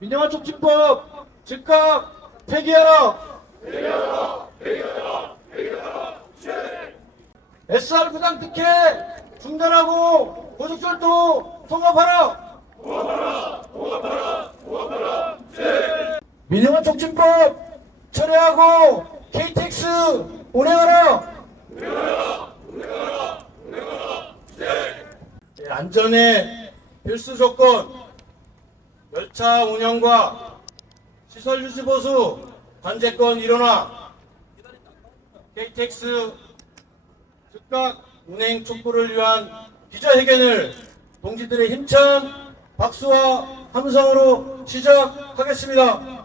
민영화 촉진법 즉각 폐기하라. SR 부당 특혜 중단하고 고속철도 통합하라. 민영화 촉진법 철회하고 KTX 운행하라. 안전의 필수 조건 열차 운영과 시설 유지 보수 관제권 일원화, KTX 즉각 운행 촉구를 위한 기자회견을 동지들의 힘찬 박수와 함성으로 시작하겠습니다.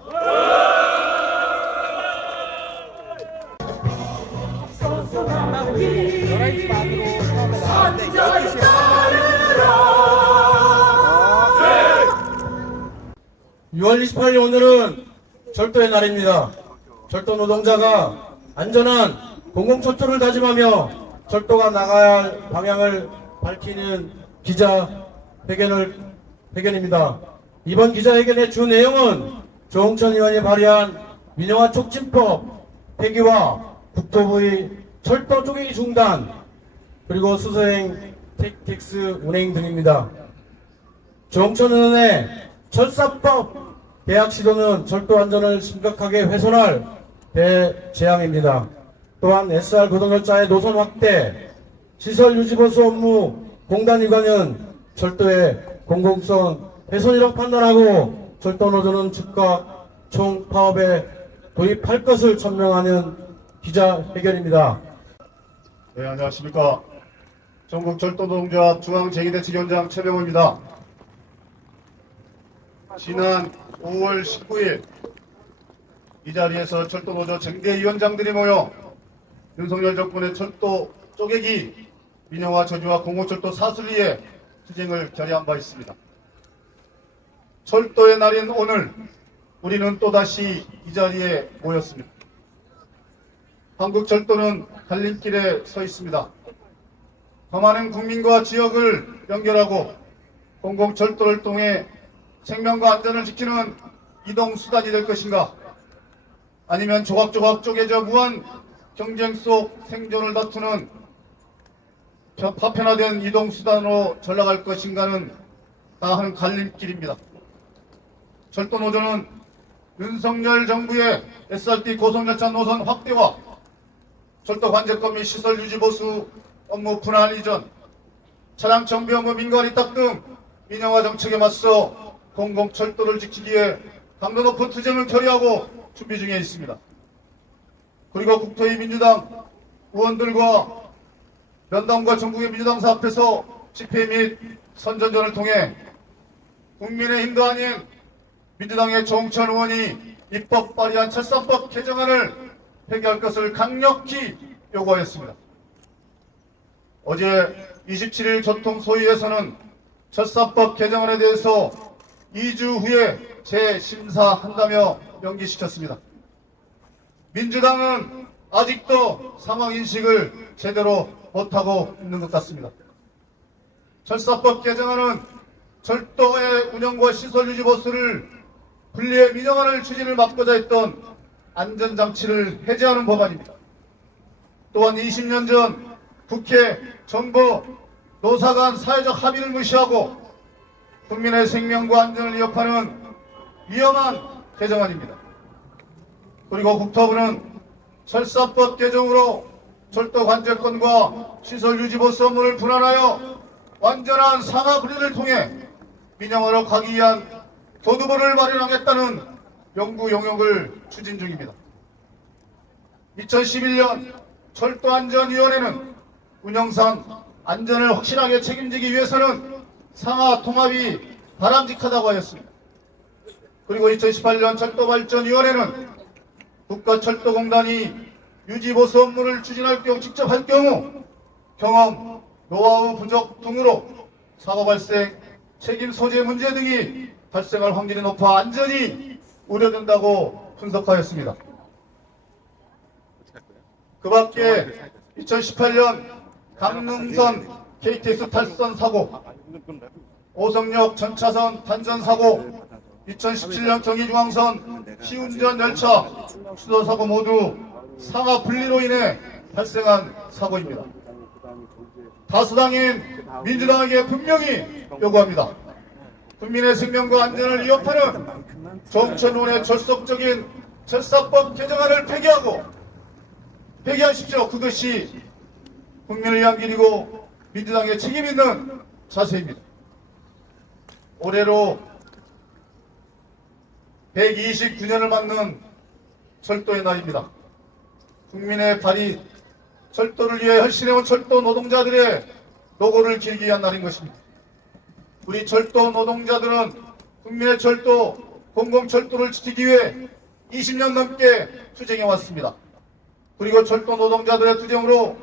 선전을 따르라. 6월 28일 오늘은 철도의 날입니다. 철도 노동자가 안전한 공공철도를 다짐하며 철도가 나가야 할 방향을 밝히는 기자회견입니다. 이번 기자회견의 주 내용은 조홍천 의원이 발의한 민영화 촉진법 폐기와 국토부의 철도 쪼개기 중단 그리고 수서행 KTX 운행 등입니다. 조홍천 의원의 철사법 계약 시도는 철도 안전을 심각하게 훼손할 대재앙입니다. 또한 SR 고속열차의 노선 확대, 시설 유지 보수 업무 공단 일관은 철도의 공공성 훼손이라고 판단하고 철도 노조는 즉각 총파업에 도입할 것을 천명하는 기자회견입니다. 네, 안녕하십니까. 전국철도노동조합 중앙제기대책위원장 최병호입니다. 지난 5월 19일 이 자리에서 철도노조 정대위원장들이 모여 윤석열 정권의 철도 쪼개기, 민영화 저지와 공공철도 사슬리의 투쟁을 결의한 바 있습니다. 철도의 날인 오늘 우리는 또다시 이 자리에 모였습니다. 한국철도는 갈림길에 서 있습니다. 더 많은 국민과 지역을 연결하고 공공철도를 통해 생명과 안전을 지키는 이동수단이 될 것인가, 아니면 조각조각 쪼개져 무한 경쟁 속 생존을 다투는 파편화된 이동수단으로 전락할 것인가는 다 하는 갈림길입니다. 철도노조는 윤석열 정부의 SRT 고속열차 노선 확대와 철도 관제권 및 시설 유지 보수 업무 분할 이전, 차량 정비 업무 민관 위탁 등 민영화 정책에 맞서 공공철도를 지키기 위해 강도 높은 투쟁을 결의하고 준비 중에 있습니다. 그리고 국토위 민주당 의원들과 연당과 전국의 민주당사 앞에서 집회 및 선전전을 통해 국민의힘도 아닌 민주당의 조홍천 의원이 입법 발의한 철사법 개정안을 폐기할 것을 강력히 요구하였습니다. 어제 27일 교통소위에서는 철사법 개정안에 대해서 2주 후에 재심사한다며 연기시켰습니다. 민주당은 아직도 상황인식을 제대로 못하고 있는 것 같습니다. 철사법 개정안은 철도의 운영과 시설 유지 보수를 분리해 민영화를 추진을 막고자 했던 안전장치를 해제하는 법안입니다. 또한 20년 전 국회, 정부, 노사 간 사회적 합의를 무시하고 국민의 생명과 안전을 위협하는 위험한 개정안입니다. 그리고 국토부는 철사법 개정으로 철도 관제권과 시설 유지 보수 업무를 분할하여 완전한 상하 분리를 통해 민영화로 가기 위한 교두보를 마련하겠다는 연구 용역을 추진 중입니다. 2011년 철도안전위원회는 운영상 안전을 확실하게 책임지기 위해서는 상하 통합이 바람직하다고 하였습니다. 그리고 2018년 철도발전위원회는 국가철도공단이 유지보수 업무를 추진할 경우 직접 할 경우 경험, 노하우 부족 등으로 사고 발생, 책임 소재 문제 등이 발생할 확률이 높아 안전이 우려된다고 분석하였습니다. 그 밖에 2018년 강릉선 KTX 탈선 사고, 오성역 전차선 단전 사고, 2017년 경의중앙선 시운전 열차 추돌사고 모두 상하 분리로 인해 발생한 사고입니다. 다수당인 민주당에게 분명히 요구합니다. 국민의 생명과 안전을 위협하는 정천론의 절속적인 절사법 개정안을 폐기하십시오. 그것이 국민을 위한 길이고 민주당의 책임 있는 자세입니다. 올해로 129년을 맞는 철도의 날입니다. 국민의 발이 철도를 위해 헌신해온 철도 노동자들의 노고를 기리기 위한 날인 것입니다. 우리 철도 노동자들은 국민의 철도, 공공철도를 지키기 위해 20년 넘게 투쟁해 왔습니다. 그리고 철도 노동자들의 투쟁으로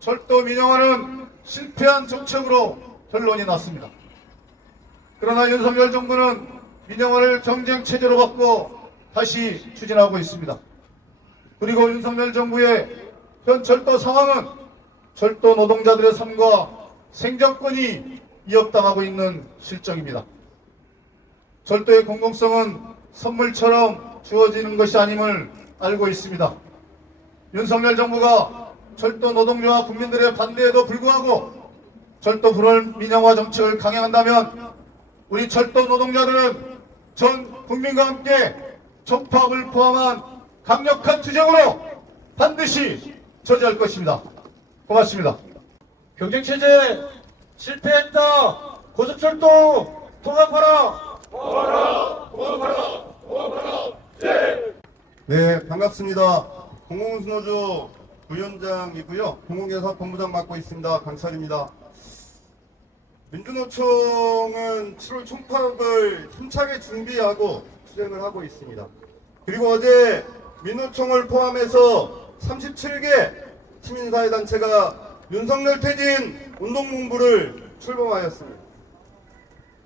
철도 민영화는 실패한 정책으로 결론이 났습니다. 그러나 윤석열 정부는 민영화를 경쟁체제로 바꿔 다시 추진하고 있습니다. 그리고 윤석열 정부의 현 철도 상황은 철도 노동자들의 삶과 생존권이 위협당하고 있는 실정입니다. 철도의 공공성은 선물처럼 주어지는 것이 아님을 알고 있습니다. 윤석열 정부가 철도 노동자와 국민들의 반대에도 불구하고 철도 불월 민영화 정책을 강행한다면 우리 철도 노동자들은 전 국민과 함께 총파업을 포함한 강력한 투쟁으로 반드시 저지할 것입니다. 고맙습니다. 경쟁체제 실패했다. 고속철도 통합하라. 네, 반갑습니다. 공공운수노조 부위원장이고요. 공공개선본부장 맡고 있습니다. 강철입니다. 민주노총은 7월 총파업을 힘차게 준비하고 투쟁을 하고 있습니다. 그리고 어제 민노총을 포함해서 37개 시민사회단체가 윤석열 퇴진 운동본부를 출범하였습니다.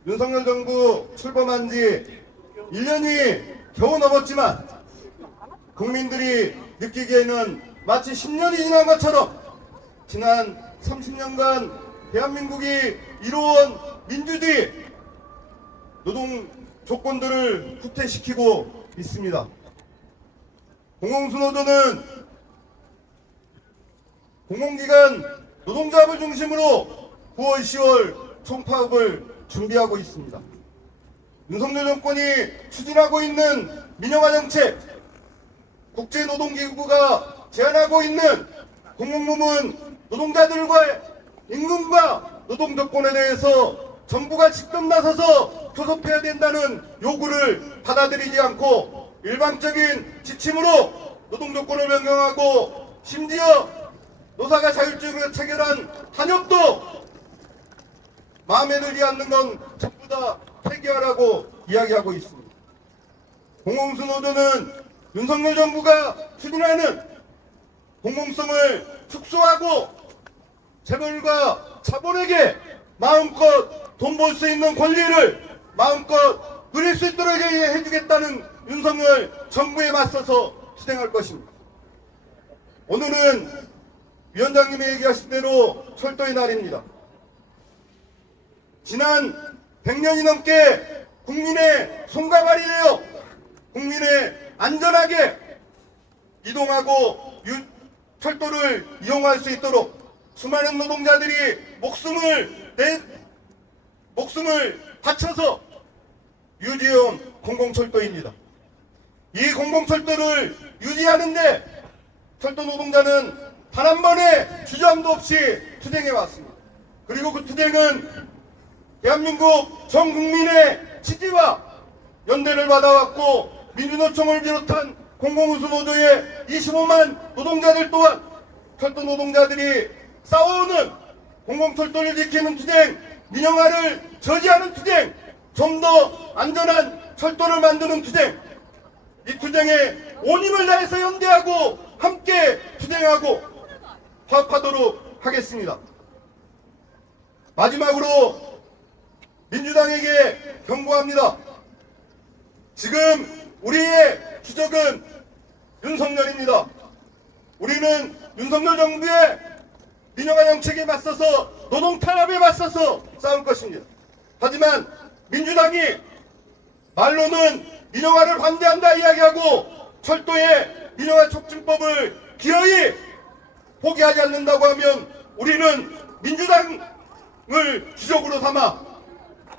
윤석열 정부 출범한 지 1년이 겨우 넘었지만 국민들이 느끼기에는 마치 10년이 지난 것처럼 지난 30년간 대한민국이 이루어온 민주주의 노동 조건들을 후퇴시키고 있습니다. 공공수노조는 공공기관 노동조합을 중심으로 9월, 10월 총파업을 준비하고 있습니다. 윤석열 정권이 추진하고 있는 민영화 정책, 국제노동기구가 제안하고 있는 공공부문 노동자들과의 임금과 노동조건에 대해서 정부가 직접 나서서 교섭해야 된다는 요구를 받아들이지 않고 일방적인 지침으로 노동조건을 변경하고 심지어 노사가 자율적으로 체결한 단협도 마음에 들지 않는 건 전부 다 폐기하라고 이야기하고 있습니다. 공공수노조는 윤석열 정부가 추진하는 공공성을 축소하고 재벌과 자본에게 마음껏 돈 벌 수 있는 권리를 마음껏 누릴 수 있도록 해주겠다는 윤석열 정부에 맞서서 투쟁할 것입니다. 오늘은 위원장님이 얘기하신 대로 철도의 날입니다. 지난 100년이 넘게 국민의 손과 발이 되어 국민의 안전하게 이동하고 철도를 이용할 수 있도록 수많은 노동자들이 목숨을 바쳐서 유지해온 공공철도입니다. 이 공공철도를 유지하는데 철도 노동자는 단 한 번의 주저함도 없이 투쟁해왔습니다. 그리고 그 투쟁은 대한민국 전 국민의 지지와 연대를 받아왔고 민주노총을 비롯한 공공운수노조의 25만 노동자들 또한 철도 노동자들이 싸워오는 공공철도를 지키는 투쟁, 민영화를 저지하는 투쟁, 좀 더 안전한 철도를 만드는 투쟁, 이 투쟁에 온 힘을 다해서 연대하고 함께 투쟁하고 파업하도록 하겠습니다. 마지막으로 민주당에게 경고합니다. 지금 우리의 주적은 윤석열입니다. 우리는 윤석열 정부의 민영화 정책에 맞서서 노동 탄압에 맞서서 싸울 것입니다. 하지만 민주당이 말로는 민영화를 반대한다 이야기하고 철도의 민영화 촉진법을 기어이 포기하지 않는다고 하면 우리는 민주당을 주적으로 삼아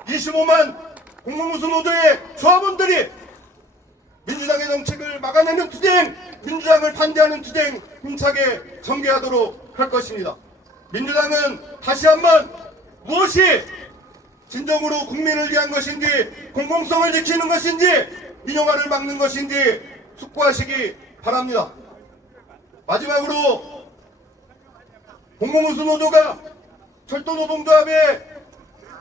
25만 공무무수 노조의 조합원들이 민주당의 정책을 막아내는 투쟁, 민주당을 반대하는 투쟁 힘차게 전개하도록 할 것입니다. 민주당은 다시 한번 무엇이 진정으로 국민을 위한 것인지, 공공성을 지키는 것인지, 민영화를 막는 것인지 숙고하시기 바랍니다. 마지막으로 공공운수 노조가 철도노동조합의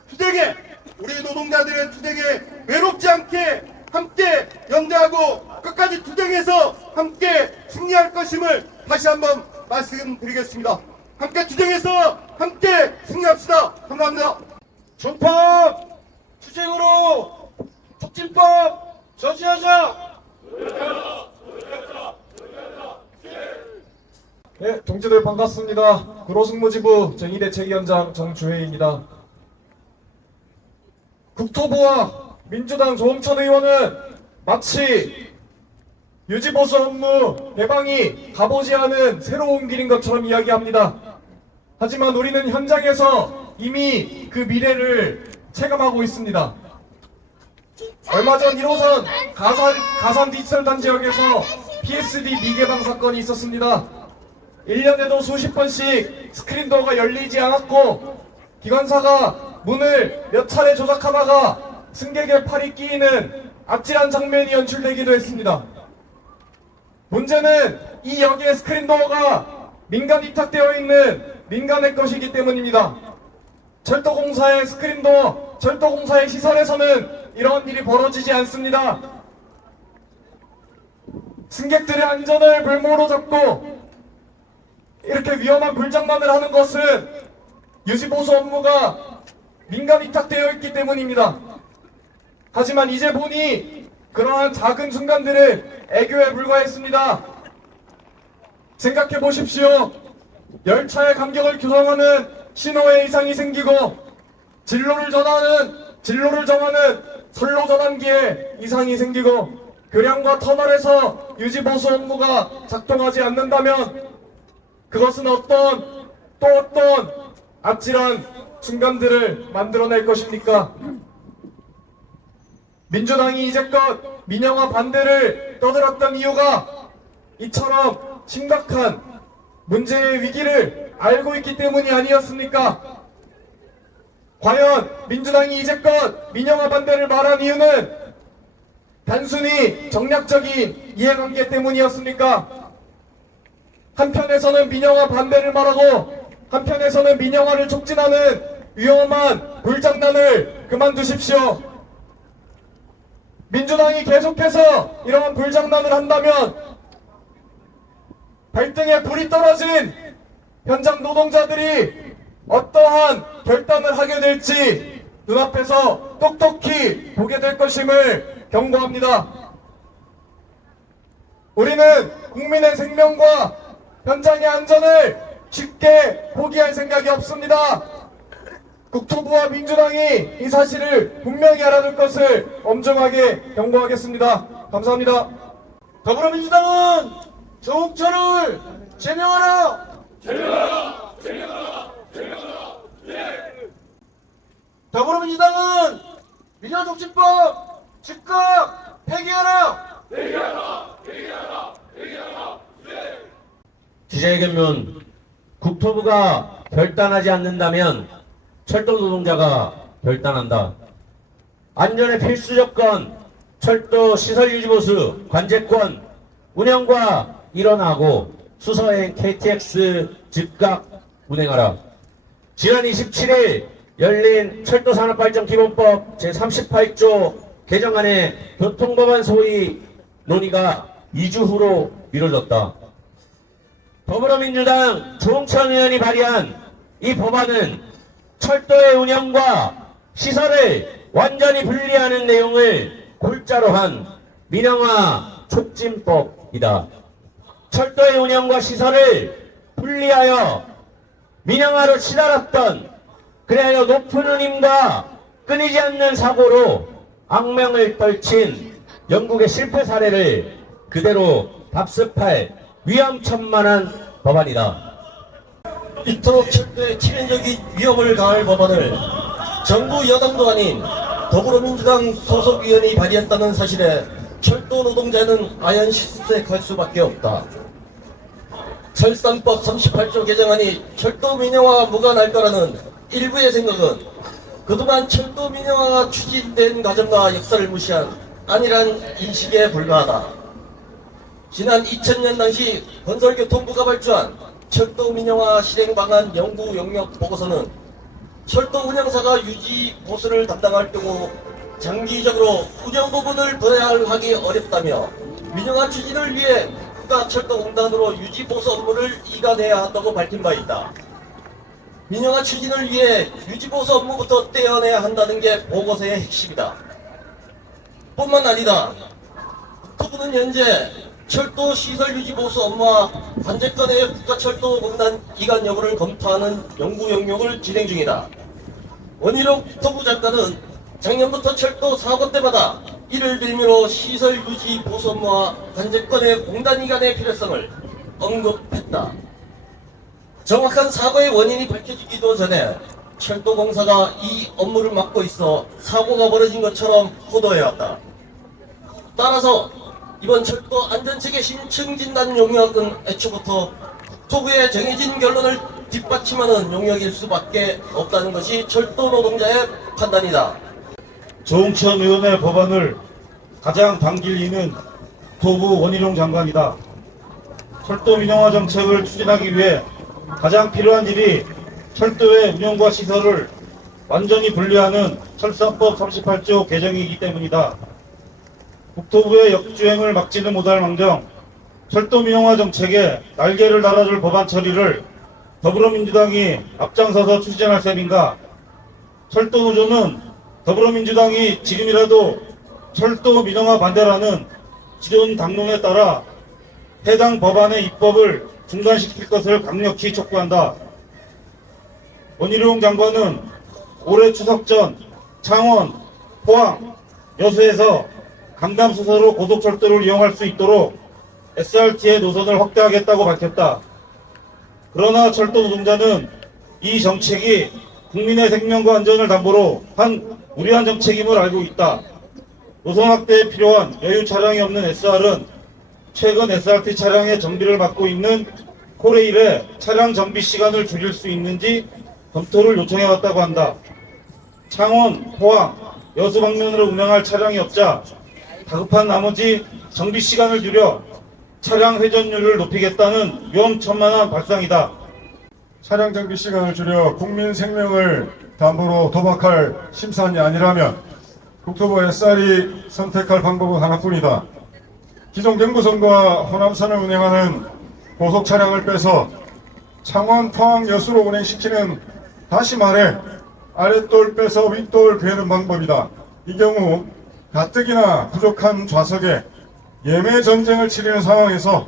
투쟁에, 우리 노동자들의 투쟁에 외롭지 않게 함께 연대하고 끝까지 투쟁해서 함께 승리할 것임을 다시 한번 말씀드리겠습니다. 함께 투쟁해서 함께 승리합시다. 감사합니다. 종법 투쟁으로 촉진법 저지하자. 네, 동지들 반갑습니다. 구로승무지부 제2대책위원장 정주혜입니다. 국토부와 민주당 조홍천 의원은 마치 유지보수 업무 개방이 가보지 않은 새로운 길인 것처럼 이야기합니다. 하지만 우리는 현장에서 이미 그 미래를 체감하고 있습니다. 얼마 전 1호선 가산 디지털단 지역에서 PSD 미개방 사건이 있었습니다. 1년에도 수십 번씩 스크린도어가 열리지 않았고 기관사가 문을 몇 차례 조작하다가 승객의 팔이 끼이는 아찔한 장면이 연출되기도 했습니다. 문제는 이 역의 스크린도어가 민간 위탁되어 있는 민간의 것이기 때문입니다. 철도공사의 스크린도어, 철도공사의 시설에서는 이런 일이 벌어지지 않습니다. 승객들의 안전을 볼모로 잡고 이렇게 위험한 불장난을 하는 것은 유지보수 업무가 민간 위탁되어 있기 때문입니다. 하지만 이제 보니 그러한 작은 순간들은 애교에 불과했습니다. 생각해 보십시오. 열차의 간격을 규정하는 신호에 이상이 생기고 진로를 정하는 선로 전환기에 이상이 생기고 교량과 터널에서 유지보수 업무가 작동하지 않는다면 그것은 어떤 아찔한 순간들을 만들어낼 것입니까? 민주당이 이제껏 민영화 반대를 떠들었던 이유가 이처럼 심각한 문제의 위기를 알고 있기 때문이 아니었습니까? 과연 민주당이 이제껏 민영화 반대를 말한 이유는 단순히 정략적인 이해관계 때문이었습니까? 한편에서는 민영화 반대를 말하고 한편에서는 민영화를 촉진하는 위험한 불장난을 그만두십시오. 민주당이 계속해서 이러한 불장난을 한다면 발등에 불이 떨어진 현장 노동자들이 어떠한 결단을 하게 될지 눈앞에서 똑똑히 보게 될 것임을 경고합니다. 우리는 국민의 생명과 현장의 안전을 쉽게 포기할 생각이 없습니다. 국토부와 민주당이 이 사실을 분명히 알아둘 것을 엄정하게 경고하겠습니다. 감사합니다. 더불어민주당은 조홍천을 제명하라. 더불어민주당은 민영촉진법 즉각 폐기하라. 기자회견문 국토부가 결단하지 않는다면 철도 노동자가 결단한다. 안전의 필수 조건 철도 시설 유지보수 관제권 운영과 일원하고 수서행 KTX 즉각 운행하라. 지난 27일 열린 철도산업발전기본법 제38조 개정안의 교통법안 소위 논의가 2주 후로 미뤄졌다. 더불어민주당 조홍천 의원이 발의한 이 법안은 철도의 운영과 시설을 완전히 분리하는 내용을 골자로 한 민영화 촉진법이다. 철도의 운영과 시설을 분리하여 민영화로 치달았던 그래야 높은 운임과 끊이지 않는 사고로 악명을 떨친 영국의 실패 사례를 그대로 답습할 위험천만한 법안이다. 이토록 철도에 치명적인 위협을 가할 법안을 정부 여당도 아닌 더불어민주당 소속 의원이 발의했다는 사실에 철도 노동자는 아연실색할 수밖에 없다. 철산법 38조 개정안이 철도 민영화와 무관할 거라는 일부의 생각은 그동안 철도 민영화가 추진된 과정과 역사를 무시한 안일한 인식에 불과하다. 지난 2000년 당시 건설교통부가 발주한 철도 민영화 실행 방안 연구 용역 보고서는 철도 운영사가 유지 보수를 담당할 경우 장기적으로 운영 부분을 분할하기 어렵다며 민영화 추진을 위해 국가철도공단으로 유지 보수 업무를 이관해야 한다고 밝힌 바 있다. 민영화 추진을 위해 유지 보수 업무부터 떼어내야 한다는 게 보고서의 핵심이다. 뿐만 아니다. 국토부는 현재 철도 시설 유지 보수 업무와 관제권의 국가철도공단 이관 여부를 검토하는 연구 용역을 진행 중이다. 원희룡 국토부 장관은 작년부터 철도 사고 때마다 이를 빌미로 시설 유지 보수 업무와 관제권의 공단 이관의 필요성을 언급했다. 정확한 사고의 원인이 밝혀지기도 전에 철도공사가 이 업무를 맡고 있어 사고가 벌어진 것처럼 보도해왔다. 따라서 이번 철도 안전체계 심층 진단 용역은 애초부터 국토부의 정해진 결론을 뒷받침하는 용역일 수밖에 없다는 것이 철도 노동자의 판단이다. 조홍천 의원의 법안을 가장 당길 이는 국토부 원희룡 장관이다. 철도 민영화 정책을 추진하기 위해 가장 필요한 일이 철도의 운영과 시설을 완전히 분리하는 철산법 38조 개정이기 때문이다. 국토부의 역주행을 막지는 못할 망정 철도 민영화 정책에 날개를 달아줄 법안 처리를 더불어민주당이 앞장서서 추진할 셈인가? 철도 노조는 더불어민주당이 지금이라도 철도 민영화 반대라는 기존 당론에 따라 해당 법안의 입법을 중단시킬 것을 강력히 촉구한다. 원희룡 장관은 올해 추석 전 창원, 포항, 여수에서 강남 수서로 고속철도를 이용할 수 있도록 SRT의 노선을 확대하겠다고 밝혔다. 그러나 철도 노동자는 이 정책이 국민의 생명과 안전을 담보로 한 무리한 정책임을 알고 있다. 노선 확대에 필요한 여유 차량이 없는 SR은 최근 SRT 차량의 정비를 맡고 있는 코레일의 차량 정비 시간을 줄일 수 있는지 검토를 요청해왔다고 한다. 창원, 포항, 여수 방면으로 운행할 차량이 없자 다급한 나머지 정비 시간을 줄여 차량 회전율을 높이겠다는 위험천만한 발상이다. 차량 정비 시간을 줄여 국민 생명을 담보로 도박할 심산이 아니라면 국토부 SR이 선택할 방법은 하나뿐이다. 기존 경부선과 호남선을 운행하는 고속 차량을 빼서 창원, 포항, 여수로 운행시키는, 다시 말해 아랫돌 빼서 윗돌 괴는 방법이다. 이 경우 가뜩이나 부족한 좌석에 예매 전쟁을 치르는 상황에서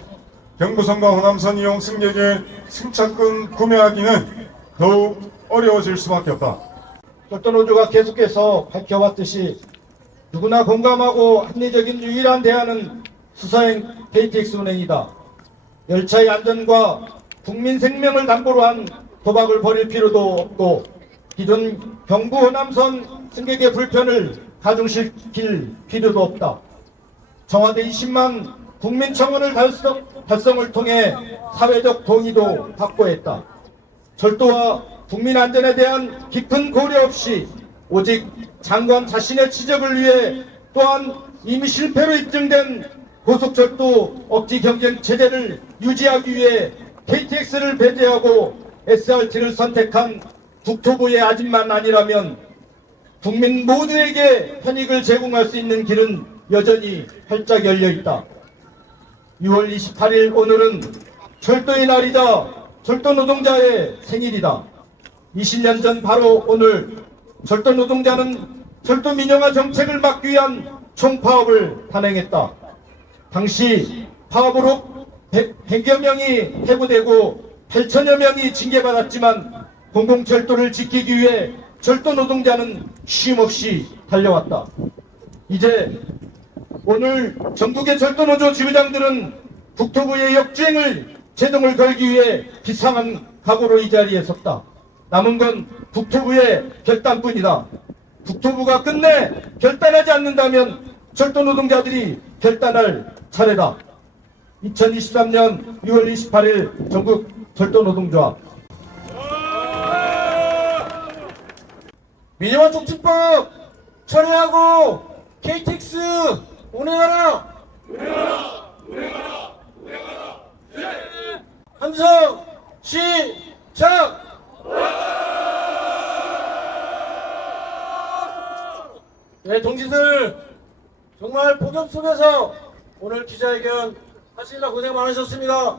경부선과 호남선 이용 승객의 승차권 구매하기는 더욱 어려워질 수밖에 없다. 철도노조가 계속해서 밝혀왔듯이 누구나 공감하고 합리적인 유일한 대안은 수사행 KTX 운행이다. 열차의 안전과 국민 생명을 담보로 한 도박을 벌일 필요도 없고 기존 경부 호남선 승객의 불편을 가중시킬 필요도 없다. 청와대 20만 국민청원을 달성을 통해 사회적 동의도 확보했다. 철도와 국민 안전에 대한 깊은 고려 없이 오직 장관 자신의 지적을 위해 또한 이미 실패로 입증된 고속철도 억지 경쟁 체제를 유지하기 위해 KTX를 배제하고 SRT를 선택한 국토부의 아집만 아니라면 국민 모두에게 편익을 제공할 수 있는 길은 여전히 활짝 열려있다. 6월 28일 오늘은 철도의 날이자 철도 노동자의 생일이다. 20년 전 바로 오늘 철도 노동자는 철도 민영화 정책을 막기 위한 총파업을 단행했다. 당시 파업으로 100여 명이 해고되고 8천여 명이 징계받았지만 공공철도를 지키기 위해 철도 노동자는 쉼없이 달려왔다. 이제 오늘 전국의 철도노조 지부장들은 국토부의 역주행을 제동을 걸기 위해 비상한 각오로 이 자리에 섰다. 남은 건 국토부의 결단뿐이다. 국토부가 끝내 결단하지 않는다면 철도 노동자들이 결단할 차례다. 2023년 6월 28일 전국 철도 노동조합. 민영화 촉진법 철회하고 KTX 운행하라. 함성 시작. 네, 동지들 정말 폭염 속에서 오늘 기자회견 하시느라 고생 많으셨습니다.